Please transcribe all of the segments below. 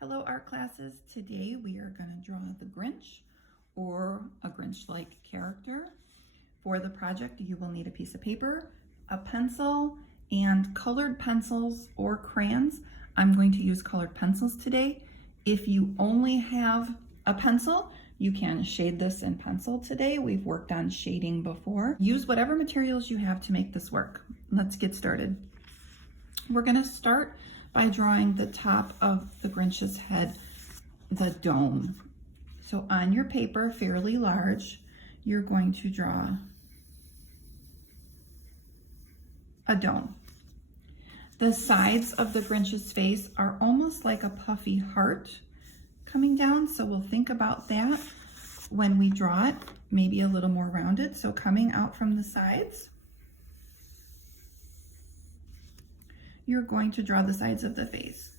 Hello art classes. Today we are going to draw the Grinch or a Grinch-like character. For the project you will need a piece of paper, a pencil, and colored pencils or crayons. I'm going to use colored pencils today. If you only have a pencil, you can shade this in pencil today. We've worked on shading before. Use whatever materials you have to make this work. Let's get started. We're going to start by drawing the top of the Grinch's head, the dome. So on your paper, fairly large, you're going to draw a dome. The sides of the Grinch's face are almost like a puffy heart coming down, so we'll think about that when we draw it, maybe a little more rounded. So coming out from the sides, you're going to draw the sides of the face,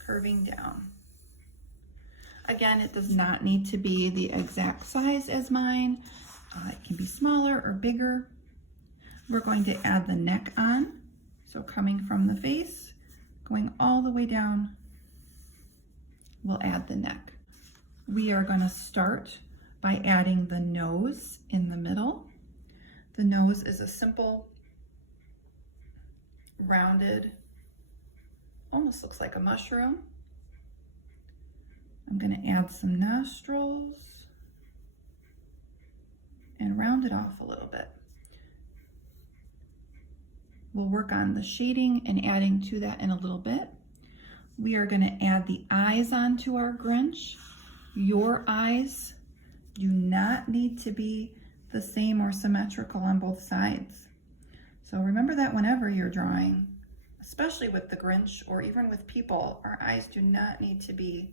curving down. Again, it does not need to be the exact size as mine. It can be smaller or bigger. We're going to add the neck on. So coming from the face, going all the way down, we'll add the neck. We are going to start by adding the nose in the middle. The nose is a simple, rounded, almost looks like a mushroom. I'm going to add some nostrils and round it off a little bit. We'll work on the shading and adding to that in a little bit. We are going to add the eyes onto our Grinch. Your eyes do not need to be the same or symmetrical on both sides. So remember that whenever you're drawing, especially with the Grinch or even with people, our eyes do not need to be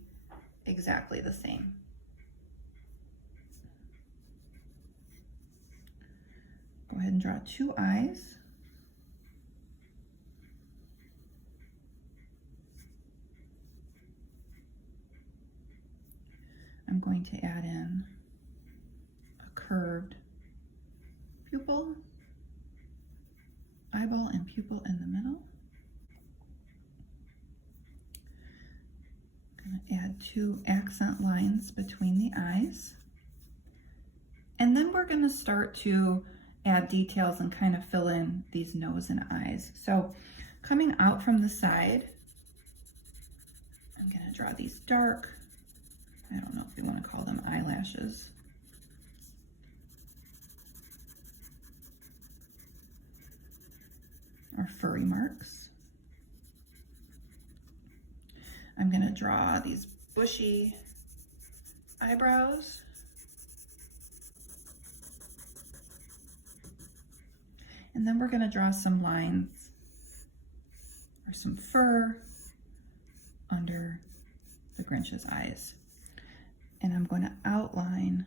exactly the same. Go ahead and draw two eyes. I'm going to add in a curved pupil, eyeball and pupil in the middle. I'm going to add two accent lines between the eyes. And then we're going to start to add details and kind of fill in these nose and eyes. So coming out from the side, I'm going to draw these dark, I don't know if you want to call them eyelashes. Or furry marks. I'm going to draw these bushy eyebrows. And then we're going to draw some lines or some fur under the Grinch's eyes. And I'm going to outline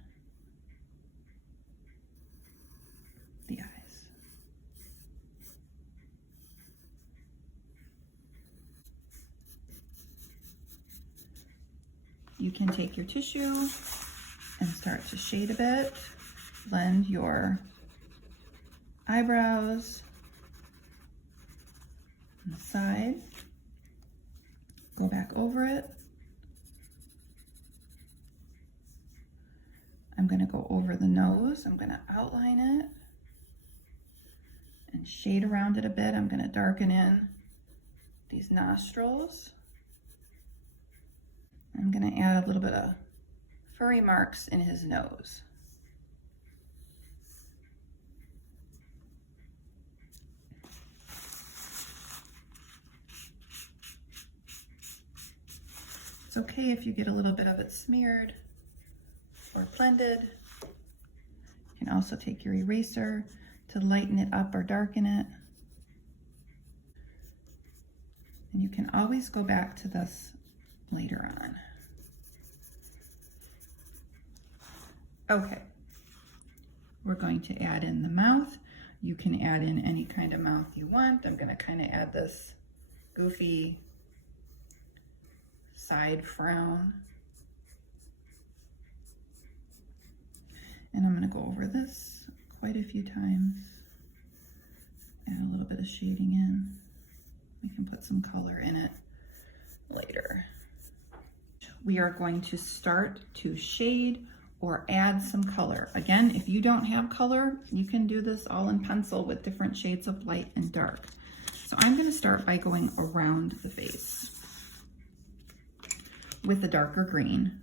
the eyes. You can take your tissue and start to shade a bit, blend your eyebrows on the side, go back over it. I'm going to go over the nose. I'm going to outline it and shade around it a bit. I'm going to darken in these nostrils. I'm going to add a little bit of furry marks in his nose. It's okay if you get a little bit of it smeared or blended. You can also take your eraser to lighten it up or darken it. And you can always go back to this later on. Okay, we're going to add in the mouth. You can add in any kind of mouth you want. I'm going to kind of add this goofy side frown. And I'm going to go over this quite a few times, add a little bit of shading in. We can put some color in it later. we are going to start to shade or add some color. Again, if you don't have color, you can do this all in pencil with different shades of light and dark. So I'm going to start by going around the face with the darker green.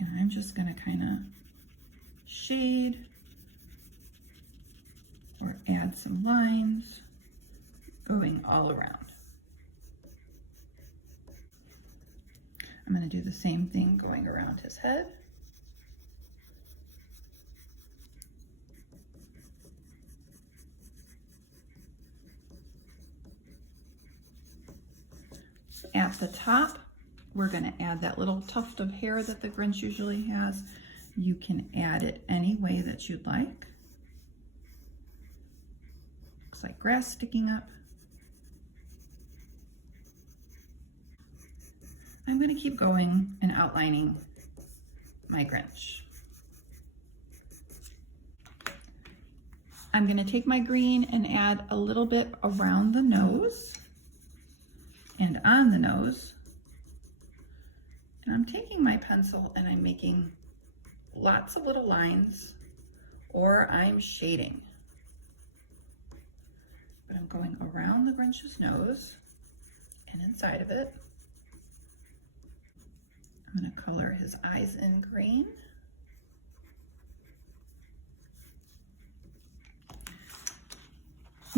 And I'm just going to kind of shade or add some lines going all around. I'm going to do the same thing going around his head. At the top, we're going to add that little tuft of hair that the Grinch usually has. You can add it any way that you'd like. Looks like grass sticking up. I'm going to keep going and outlining my Grinch. I'm going to take my green and add a little bit around the nose and on the nose. And I'm taking my pencil and I'm making lots of little lines, or I'm shading. But I'm going around the Grinch's nose and inside of it. I'm going to color his eyes in green.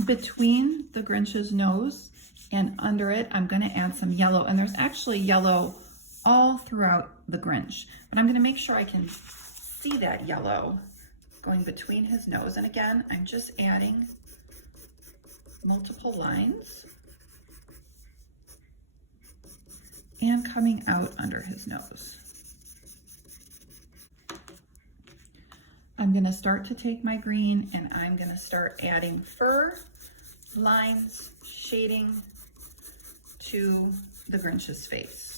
Between the Grinch's nose and under it, I'm going to add some yellow. And there's actually yellow all throughout the Grinch. But I'm going to make sure I can see that yellow going between his nose. And again, I'm just adding multiple lines and coming out under his nose. I'm going to start to take my green and I'm going to start adding fur, lines, shading to the Grinch's face.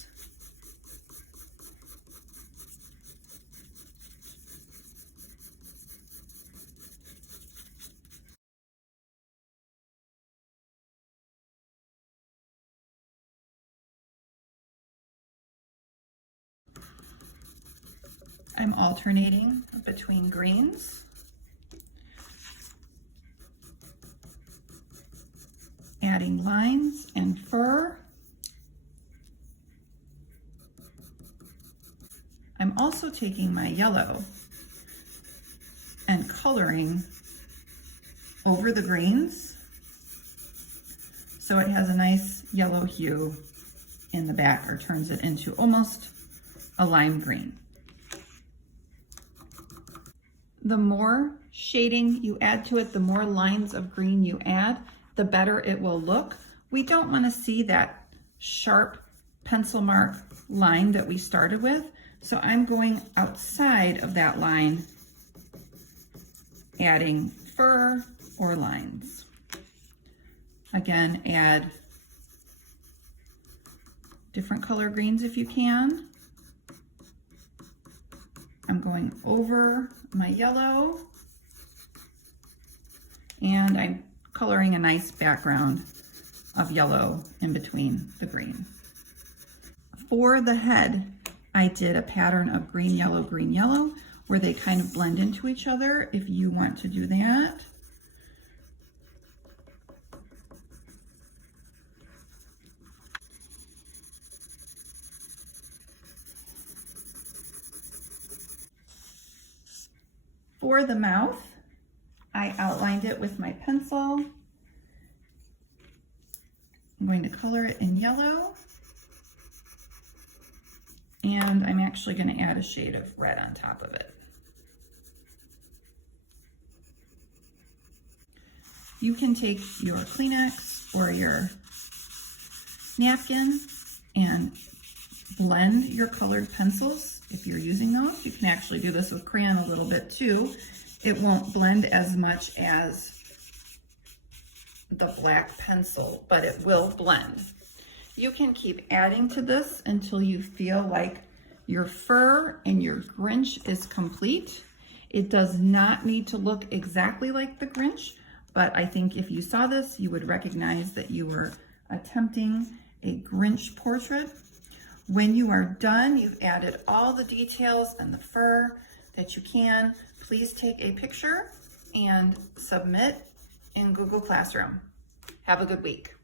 I'm alternating between greens, adding lines and fur. I'm also taking my yellow and coloring over the greens so it has a nice yellow hue in the back, or turns it into almost a lime green. The more shading you add to it, the more lines of green you add, the better it will look. We don't want to see that sharp pencil mark line that we started with. So I'm going outside of that line, adding fur or lines. Again, add different color greens if you can. I'm going over my yellow and I'm coloring a nice background of yellow in between the green. For the head, I did a pattern of green, yellow, where they kind of blend into each other if you want to do that. For the mouth, I outlined it with my pencil. I'm going to color it in yellow. And I'm actually going to add a shade of red on top of it. You can take your Kleenex or your napkin and blend your colored pencils. If you're using those, you can actually do this with crayon a little bit too. It won't blend as much as the black pencil, but it will blend. You can keep adding to this until you feel like your fur and your Grinch is complete. It does not need to look exactly like the Grinch, but I think if you saw this, you would recognize that you were attempting a Grinch portrait. When you are done, you've added all the details and the fur that you can. Please take a picture and submit in Google Classroom. Have a good week.